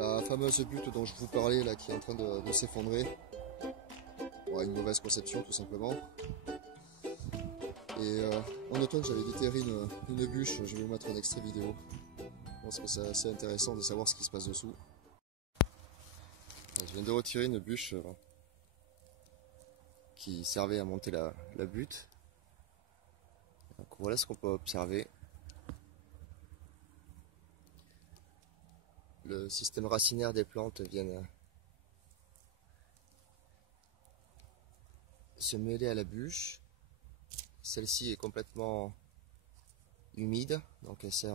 La fameuse butte dont je vous parlais là qui est en train de s'effondrer. Bon, une mauvaise conception tout simplement. Et en automne j'avais déterré une bûche, je vais vous mettre un extrait vidéo. Je pense que c'est assez intéressant de savoir ce qui se passe dessous. Je viens de retirer une bûche qui servait à monter la butte. Donc voilà ce qu'on peut observer. Le système racinaire des plantes vient se mêler à la bûche. Celle-ci est complètement humide, donc elle fait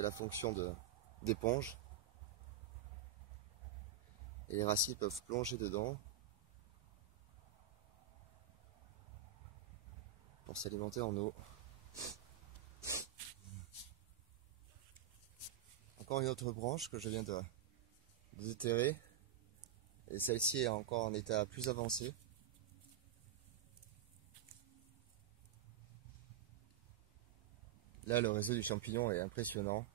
la fonction d'éponge. Et les racines peuvent plonger dedans pour s'alimenter en eau. Encore une autre branche que je viens de déterrer. Et celle-ci est encore en état plus avancé. Là, le réseau du champignon est impressionnant.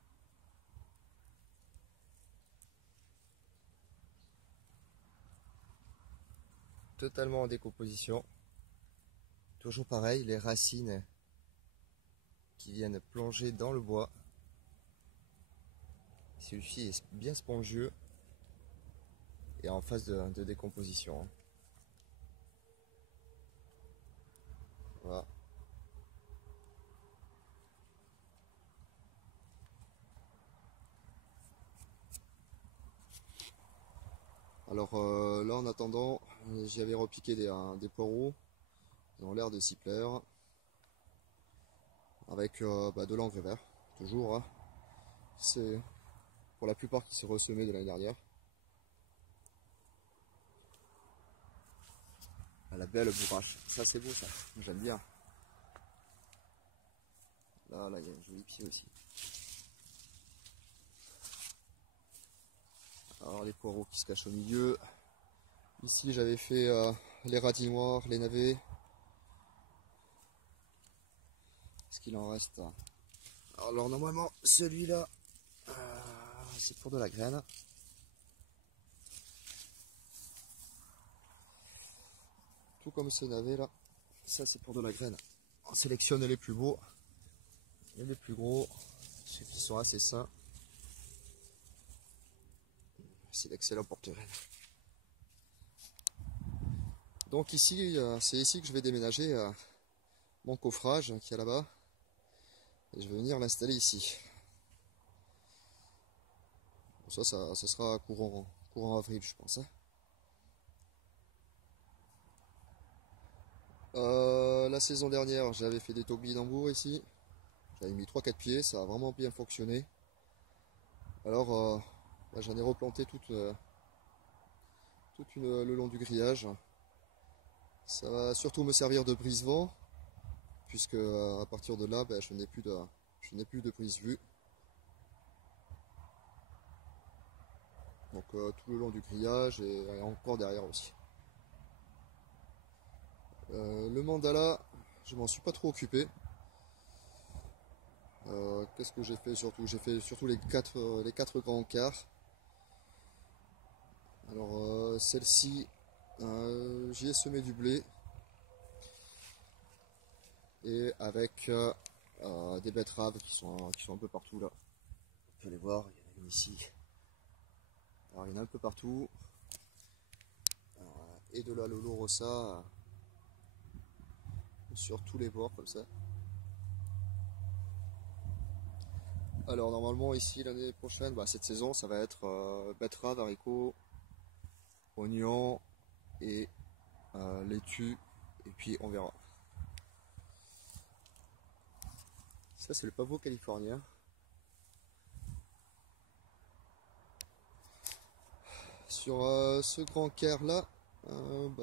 Totalement en décomposition. Toujours pareil, les racines qui viennent plonger dans le bois. Celui-ci est bien spongieux et en phase de décomposition. Voilà. Alors là en attendant, j'y avais repiqué des poireaux. Ils ont l'air de s'y plaire. Avec de l'engrais vert, toujours. Hein. C'est pour la plupart qui s'est ressemé de l'année dernière. La belle bourrache, ça c'est beau ça, j'aime bien. Là, il y a un joli pied aussi. Alors les poireaux qui se cachent au milieu. Ici j'avais fait les radis noirs, les navets. Est-ce qu'il en reste? Alors normalement celui-là, c'est pour de la graine. Tout comme ce navet là, ça c'est pour de la graine. On sélectionne les plus beaux et les plus gros, ceux qui sont assez sains. C'est d'excellents porte-graines. Donc ici, c'est ici que je vais déménager mon coffrage qui est là-bas. Et je vais venir l'installer ici. Ça sera courant avril, je pense. Hein. La saison dernière, j'avais fait des tobis-d'embourg ici. J'avais mis 3-4 pieds, ça a vraiment bien fonctionné. Alors, là, j'en ai replanté le long du grillage. Ça va surtout me servir de brise-vent, puisque à partir de là, je n'ai plus de brise-vue. Donc tout le long du grillage et encore derrière aussi. Le mandala, je m'en suis pas trop occupé. Qu'est-ce que j'ai fait surtout? J'ai fait surtout les quatre grands quarts. Alors celle-ci, j'y ai semé du blé. Et avec des betteraves qui sont un peu partout là. Vous pouvez les voir, il y en a une ici. Alors il y en a un peu partout. Et de la Lolo Rossa sur tous les bords comme ça. Alors normalement ici l'année prochaine, cette saison ça va être betteraves, haricots, oignons et laitue, et puis on verra. Ça c'est le pavot californien. Sur ce grand quart là,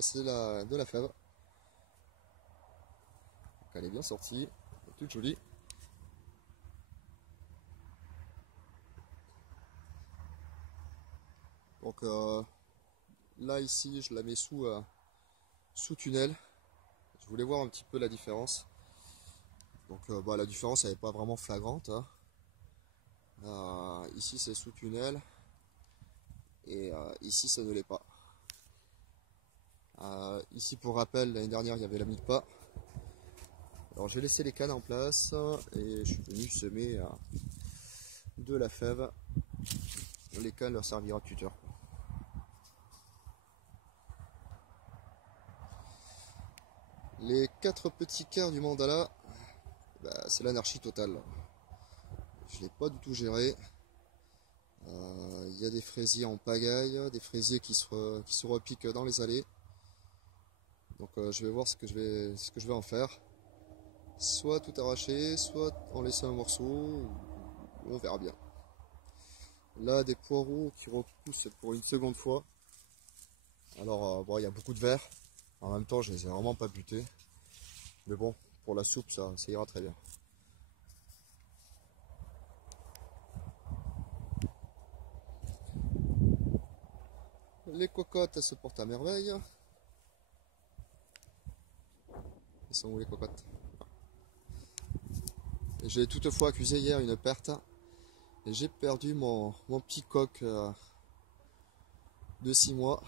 c'est de la fève. Donc, elle est bien sortie, elle est toute jolie. Donc là ici je la mets sous tunnel. Je voulais voir un petit peu la différence. Donc la différence elle n'est pas vraiment flagrante. Hein. Ici c'est sous tunnel et ici ça ne l'est pas. Ici pour rappel, l'année dernière il y avait la mie-de-pas. Alors j'ai laissé les cannes en place et je suis venu semer de la fève. Les cannes leur servira de tuteur. Les 4 petits quarts du mandala, c'est l'anarchie totale. Je ne l'ai pas du tout géré. Il y a des fraisiers en pagaille, des fraisiers qui se repiquent dans les allées. Donc je vais voir ce que je vais en faire. Soit tout arracher, soit en laisser un morceau, on verra bien. Là, des poireaux qui repoussent pour une seconde fois. Alors, bon, il y a beaucoup de vers. En même temps, je les ai vraiment pas butés. Mais bon, pour la soupe, ça ira très bien. Les cocottes, elles se portent à merveille. Elles sont où les cocottes? J'ai toutefois accusé hier une perte. Et j'ai perdu mon petit coq de 6 mois.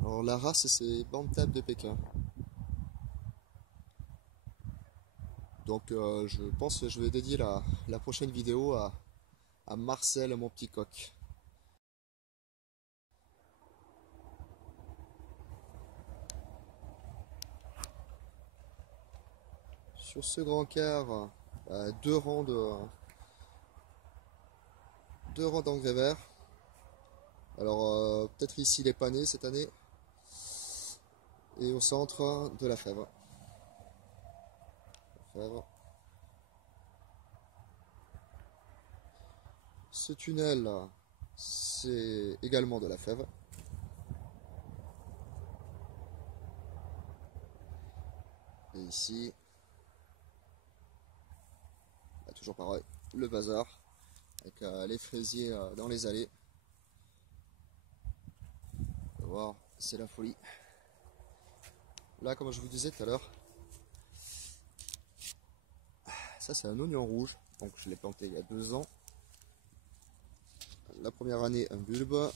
Alors la race, c'est Bantam de Pékin. Donc je pense que je vais dédier la prochaine vidéo à Marcel, mon petit coq. Sur ce grand quart, deux rangs d'engrais verts. Alors peut-être ici les panés cette année. Et au centre de la fève. Ce tunnel, c'est également de la fève. Et ici, toujours pareil, le bazar, avec les fraisiers dans les allées. On va voir, c'est la folie. Là, comme je vous disais tout à l'heure, ça c'est un oignon rouge, donc je l'ai planté il y a 2 ans. La première année, un bulbe,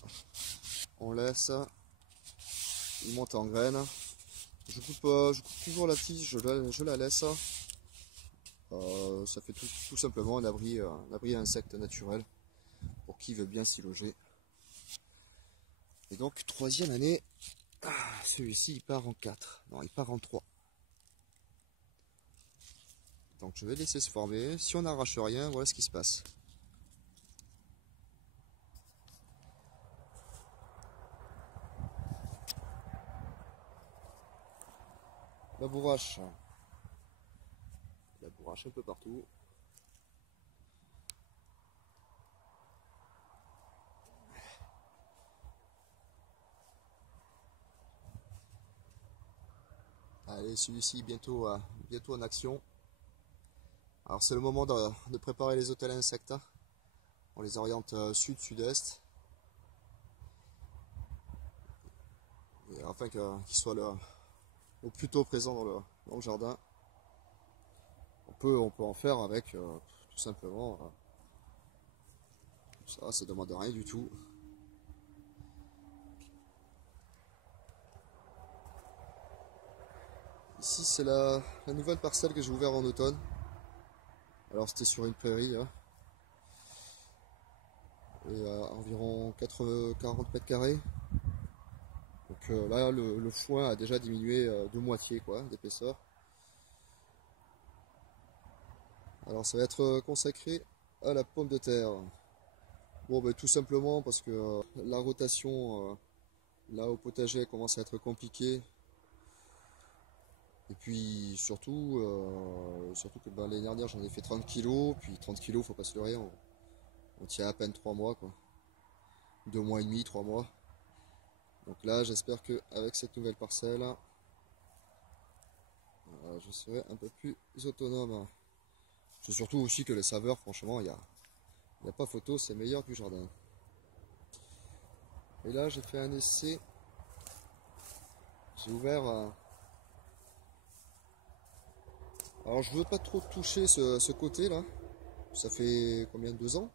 on laisse, il monte en graines. Je coupe toujours la tige, je la laisse. Ça fait tout simplement un abri à insectes naturel pour qui veut bien s'y loger. Et donc, troisième année, celui-ci il part en 4, non il part en 3. Donc je vais laisser se former, si on n'arrache rien, voilà ce qui se passe. La bourrache un peu partout. Allez, celui-ci bientôt en action. Alors c'est le moment de préparer les hôtels à insectes. On les oriente sud-sud-est. Afin qu'ils soient au plus tôt présents dans le jardin. On peut en faire avec tout simplement ça demande rien du tout. Ici c'est la nouvelle parcelle que j'ai ouverte en automne. Alors c'était sur une prairie et environ 40 mètres carrés. Donc là le foin a déjà diminué de moitié d'épaisseur. Alors ça va être consacré à la pomme de terre. Bon tout simplement parce que la rotation là au potager commence à être compliquée. Et puis surtout que l'année dernière j'en ai fait 30 kg, puis 30 kg faut pas se leurrer, on tient à peine 3 mois 2 mois et demi, 3 mois. Donc là j'espère qu'avec cette nouvelle parcelle, je serai un peu plus autonome. C'est surtout aussi que les saveurs, franchement, il n'y a pas photo, c'est meilleur que le jardin. Et là, j'ai fait un essai. J'ai ouvert. Alors, je veux pas trop toucher ce côté là. Ça fait combien? 2 ans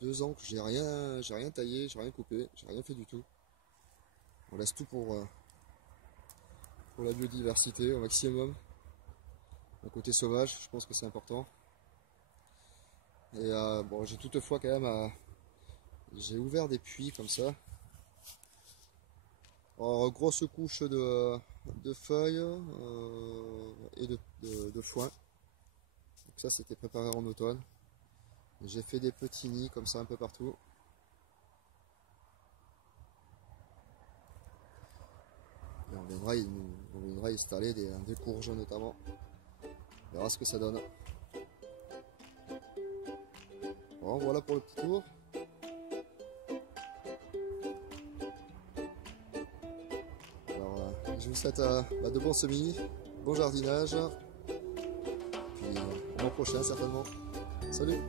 2 ans que j'ai rien taillé, j'ai rien coupé, j'ai rien fait du tout. On laisse tout pour la biodiversité au maximum. Le côté sauvage, je pense que c'est important. Et bon, j'ai toutefois quand même, j'ai ouvert des puits comme ça. Alors, grosse couche de feuilles et de foin. Donc ça, c'était préparé en automne. J'ai fait des petits nids comme ça un peu partout. Et on viendra installer des courges notamment. On verra ce que ça donne. Bon, voilà pour le petit tour. Alors, je vous souhaite de bons semis, bon jardinage. Puis au mois prochain certainement. Salut!